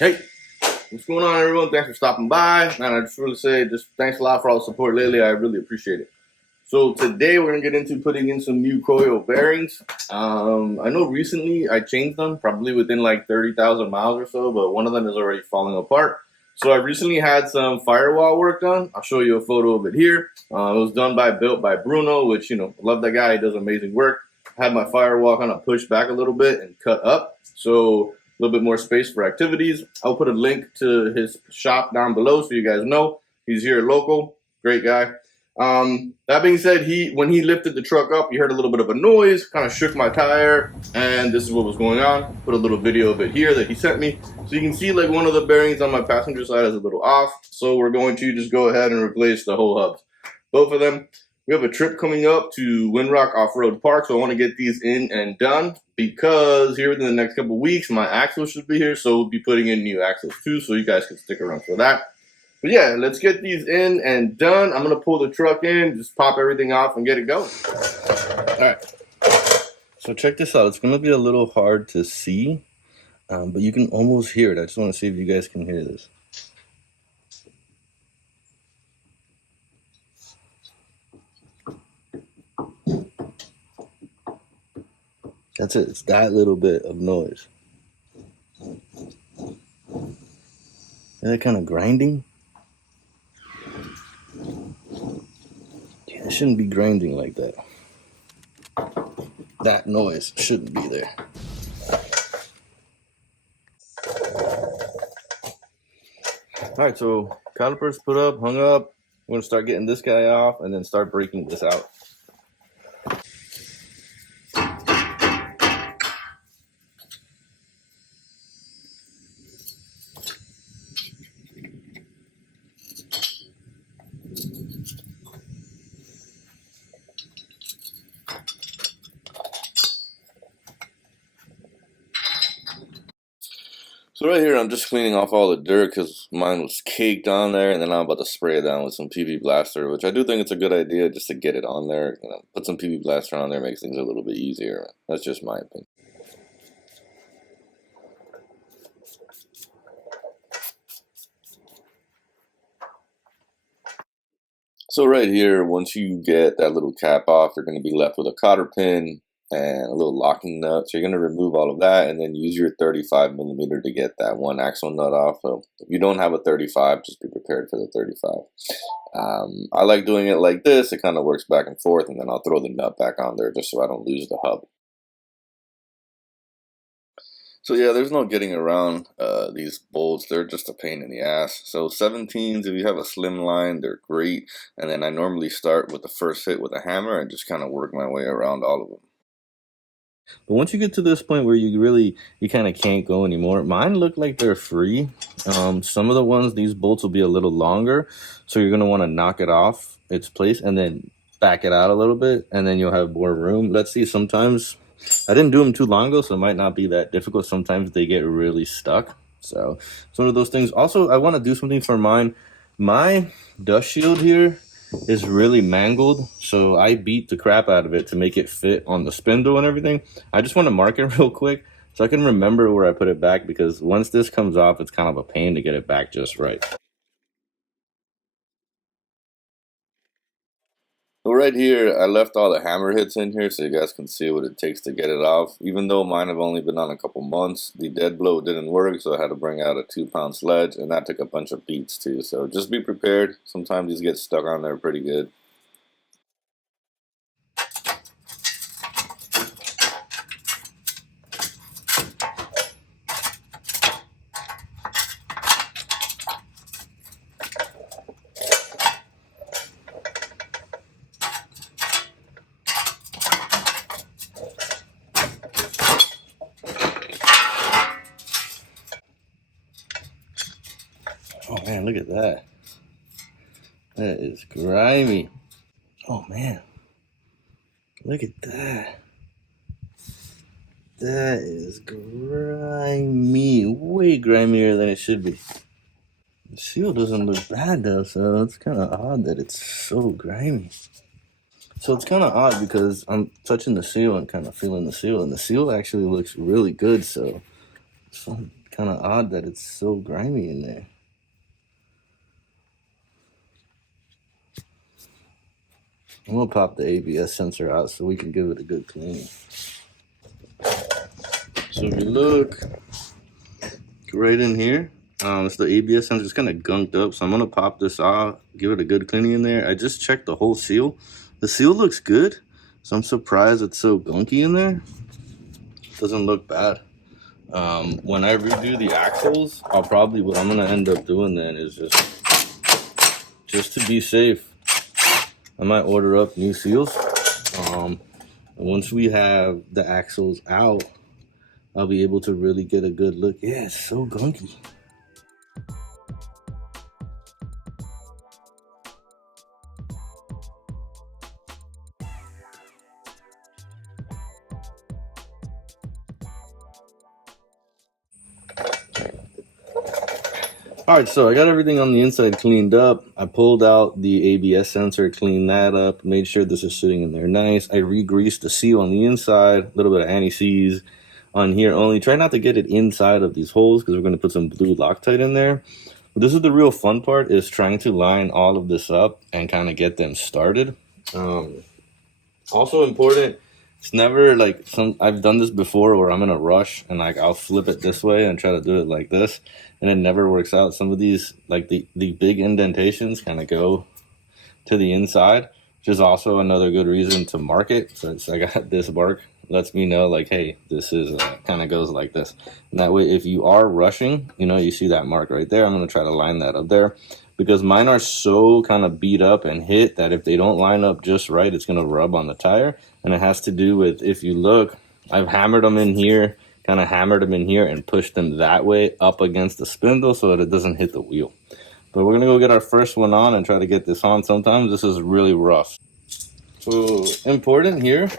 Hey, what's going on, everyone? Thanks for stopping by. Man, I just really say thanks a lot for all the support lately. I really appreciate it. So today we're gonna get into putting in some new Koyo bearings. I know recently I changed them, probably within like 30,000 miles or so, but one of them is already falling apart. So I recently had some firewall work done. I'll show you a photo of it here. It was built by Bruno, which love that guy. He does amazing work. I had my firewall kind of pushed back a little bit and cut up, so a little bit more space for activities. I'll put a link to his shop down below so you guys know he's here local. Great guy. That being said, when he lifted the truck up, he heard a little bit of a noise, kind of shook my tire, and this is what was going on. Put a little video of it here that he sent me. So you can see like one of the bearings on my passenger side is a little off. So we're going to just go ahead and replace the whole hubs. Both of them. We have a trip coming up to Windrock Off-Road Park, so I want to get these in and done because here within the next couple of weeks, my axles should be here, so we'll be putting in new axles too, so you guys can stick around for that. But yeah, let's get these in and done. I'm going to pull the truck in, just pop everything off and get it going. All right. So check this out. It's going to be a little hard to see, but you can almost hear it. I just want to see if you guys can hear this. That's it. It's that little bit of noise. Is that kind of grinding? Yeah, it shouldn't be grinding like that. That noise shouldn't be there. All right, so calipers put up, hung up. We're gonna start getting this guy off and then start breaking this out. So right here, I'm just cleaning off all the dirt because mine was caked on there, and then I'm about to spray it down with some PB Blaster, which I do think it's a good idea just to get it on there. Put some PB Blaster on there makes things a little bit easier. That's just my opinion. So right here, once you get that little cap off, you're going to be left with a cotter pin and a little locking nut. So you're going to remove all of that and then use your 35 millimeter to get that one axle nut off. So if you don't have a 35, just be prepared for the 35. I like doing it like this. It kind of works back and forth, and then I'll throw the nut back on there just so I don't lose the hub. So yeah, there's no getting around these bolts. They're just a pain in the ass. So 17s, if you have a slim line, they're great. And then I normally start with the first hit with a hammer and just kind of work my way around all of them. But once you get to this point where you kind of can't go anymore, mine look like they're free. Some of the ones, these bolts will be a little longer. So you're going to want to knock it off its place and then back it out a little bit. And then you'll have more room. Let's see, sometimes I didn't do them too long ago, so it might not be that difficult. Sometimes they get really stuck. So it's one of those things. Also, I want to do something for mine. My dust shield here is really mangled, so I beat the crap out of it to make it fit on the spindle and everything. I just want to mark it real quick so I can remember where I put it back, because once this comes off, it's kind of a pain to get it back just right. So right here, I left all the hammer hits in here so you guys can see what it takes to get it off. Even though mine have only been on a couple months, the dead blow didn't work, so I had to bring out a 2-pound sledge, and that took a bunch of beats too. So just be prepared. Sometimes these get stuck on there pretty good. Oh man, look at that. That is grimy. Oh man, look at that. That is grimy. Way grimier than it should be. The seal doesn't look bad though, so it's kind of odd that it's so grimy. So it's kind of odd because I'm touching the seal and kind of feeling the seal, and the seal actually looks really good, so it's kind kind of odd that it's so grimy in there. I'm gonna pop the ABS sensor out so we can give it a good clean. So if you look right in here, it's the ABS sensor. It's kind of gunked up, so I'm gonna pop this out, give it a good cleaning in there. I just checked the whole seal. The seal looks good, so I'm surprised it's so gunky in there. Doesn't look bad. When I redo the axles, what I'm gonna end up doing then is just to be safe, I might order up new seals. Once we have the axles out, I'll be able to really get a good look. Yeah, it's so gunky. All right, so I got everything on the inside cleaned up. I pulled out the ABS sensor, cleaned that up, made sure this is sitting in there nice. I re-greased the seal on the inside, a little bit of anti-seize on here only. Try not to get it inside of these holes because we're going to put some blue Loctite in there. But this is the real fun part, is trying to line all of this up and kind of get them started. Also important, it's never like I've done this before where I'm in a rush and like I'll flip it this way and try to do it like this, and it never works out. Some of these, like the big indentations, kind of go to the inside, which is also another good reason to mark it. So I got this mark, lets me know like, hey, this is kind of goes like this, and that way if you are rushing, you see that mark right there. I'm going to try to line that up there, because mine are so kind of beat up and hit that if they don't line up just right, it's going to rub on the tire. And it has to do with, if you look, I've hammered them in here, kind of hammered them in here and pushed them that way up against the spindle so that it doesn't hit the wheel. But we're going to go get our first one on and try to get this on. Sometimes this is really rough. So important here,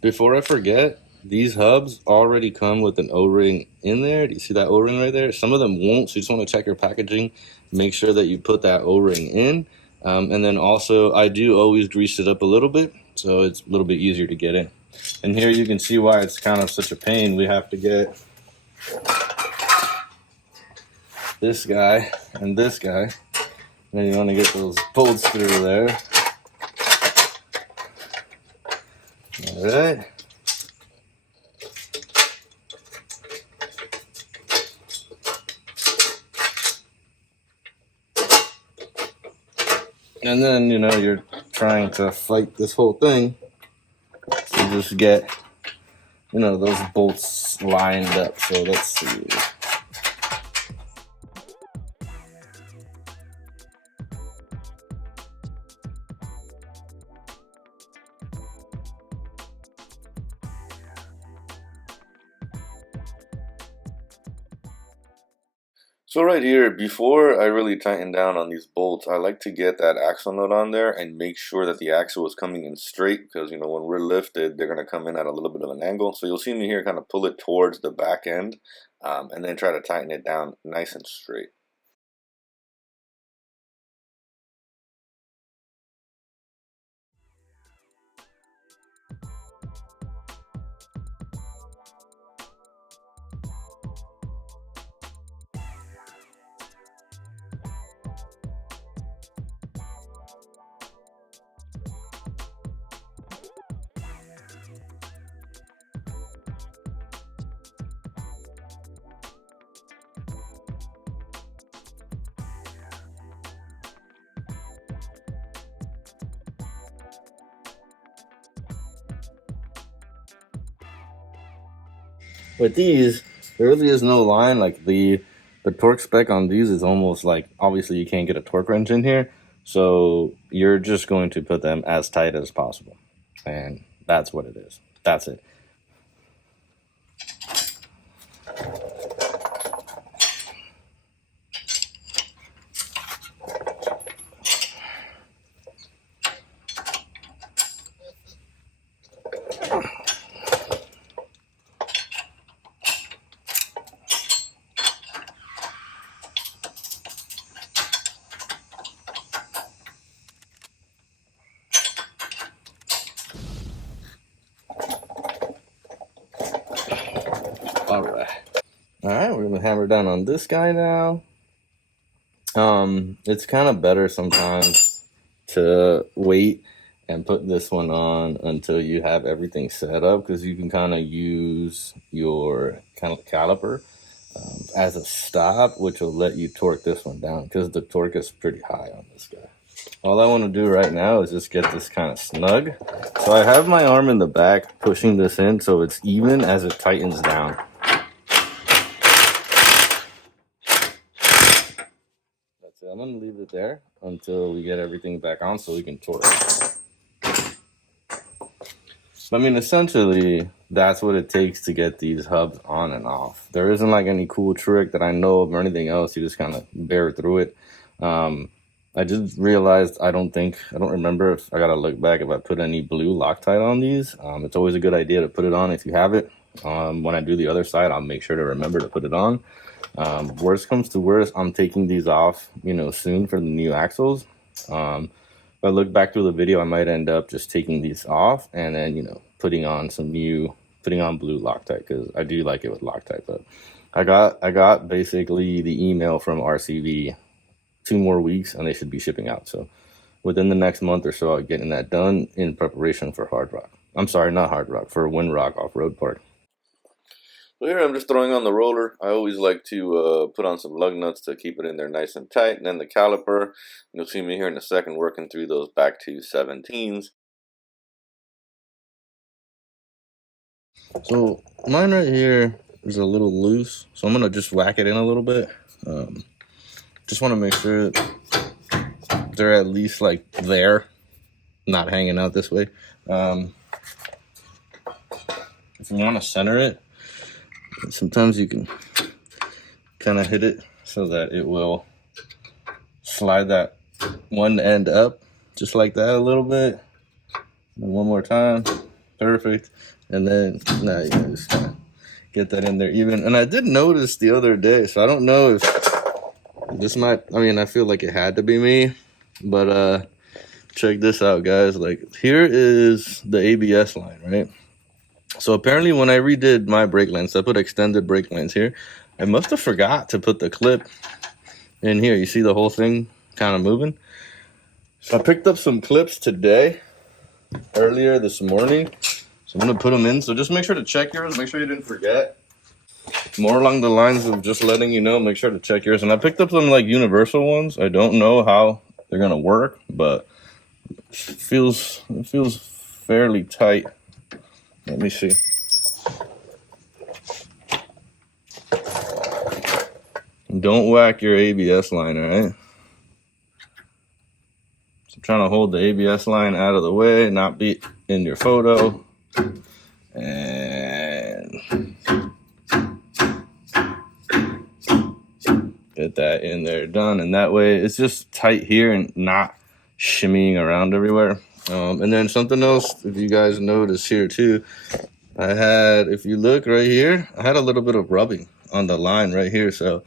before I forget, these hubs already come with an O-ring in there. Do you see that O-ring right there? Some of them won't, so you just want to check your packaging, make sure that you put that O-ring in. And then also, I do always grease it up a little bit, so it's a little bit easier to get in. And here you can see why it's kind of such a pain. We have to get this guy and this guy. Then you want to get those bolts through there. All right. And then, you're trying to fight this whole thing to just get, those bolts lined up. So let's see. So right here, before I really tighten down on these bolts, I like to get that axle nut on there and make sure that the axle is coming in straight, because, when we're lifted, they're going to come in at a little bit of an angle. So you'll see me here kind of pull it towards the back end, and then try to tighten it down nice and straight. With these, there really is no line. Like the torque spec on these is almost like, obviously you can't get a torque wrench in here, so you're just going to put them as tight as possible, and that's what it is. That's it. gonna hammer down on this guy now. It's kind of better sometimes to wait and put this one on until you have everything set up, because you can kind of use your kind of caliper as a stop, which will let you torque this one down, because the torque is pretty high on this guy. All I want to do right now is just get this kind of snug. So I have my arm in the back pushing this in so it's even as it tightens down. That's it. I'm going to leave it there until we get everything back on so we can torque. I mean, essentially, that's what it takes to get these hubs on and off. There isn't like any cool trick that I know of or anything else. You just kind of bear through it. I just realized I don't remember if I gotta look back if I put any blue Loctite on these. It's always a good idea to put it on if you have it. When I do the other side, I'll make sure to remember to put it on. Worst comes to worst, I'm taking these off, soon for the new axles. If I look back through the video, I might end up just taking these off and then, putting on blue Loctite, because I do like it with Loctite. But I got basically the email from RCV 2 more weeks and they should be shipping out. So within the next month or so, I'll get that done in preparation for Hard Rock. I'm sorry, not Hard Rock, for Windrock Off-Road Park. So here I'm just throwing on the roller. I always like to put on some lug nuts to keep it in there nice and tight. And then the caliper, you'll see me here in a second working through those back to 17s. So mine right here is a little loose, so I'm going to just whack it in a little bit. Just want to make sure they're at least like there, not hanging out this way. If you want to center it, sometimes you can kind of hit it so that it will slide that one end up just like that a little bit. And one more time. Perfect. And then now you can just kind of get that in there even. And I did notice the other day, so I don't know if this might, I feel like it had to be me, but check this out, guys. Like, here is the ABS line, right? So apparently when I redid my brake lines, I put extended brake lines here. I must have forgot to put the clip in here. You see the whole thing kind of moving? So I picked up some clips today, earlier this morning. So I'm going to put them in. So just make sure to check yours. Make sure you didn't forget. More along the lines of just letting you know, make sure to check yours. And I picked up some like universal ones. I don't know how they're going to work, but it feels fairly tight. Let me see. Don't whack your ABS line, all right? So I'm trying to hold the ABS line out of the way, not be in your photo. And get that in there done. And that way it's just tight here and not shimmying around everywhere. And then something else, if you guys notice here too, if you look right here, I had a little bit of rubbing on the line right here. So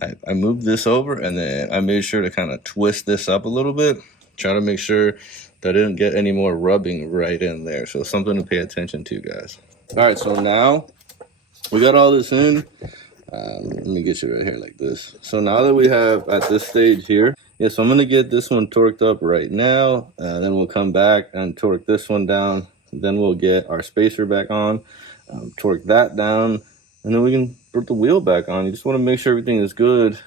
I moved this over and then I made sure to kind of twist this up a little bit, try to make sure that I didn't get any more rubbing right in there. So something to pay attention to, guys. All right, so now we got all this in. Let me get you right here like this. So now that we have at this stage here, so I'm going to get this one torqued up right now. Then we'll come back and torque this one down. Then we'll get our spacer back on, torque that down, and then we can put the wheel back on. You just want to make sure everything is good.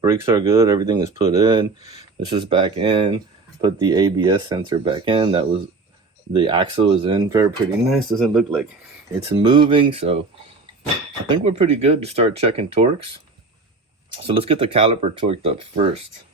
Brakes are good. Everything is put in. This is back in. Put the ABS sensor back in. The axle is in there pretty nice. Doesn't look like it's moving. So I think we're pretty good to start checking torques. So let's get the caliper torqued up first.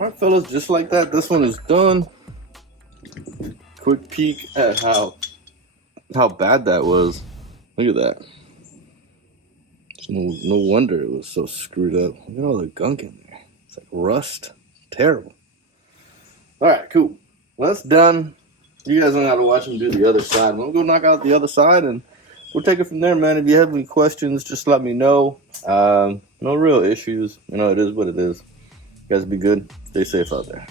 Alright, fellas, just like that, this one is done. Quick peek at how bad that was. Look at that. No wonder it was so screwed up. Look at all the gunk in there. It's like rust. Terrible. Alright, cool. Well, that's done. You guys don't have to watch me do the other side. We'll go knock out the other side and we'll take it from there, man. If you have any questions, just let me know. No real issues. You know, it is what it is. You guys be good. Stay safe out there.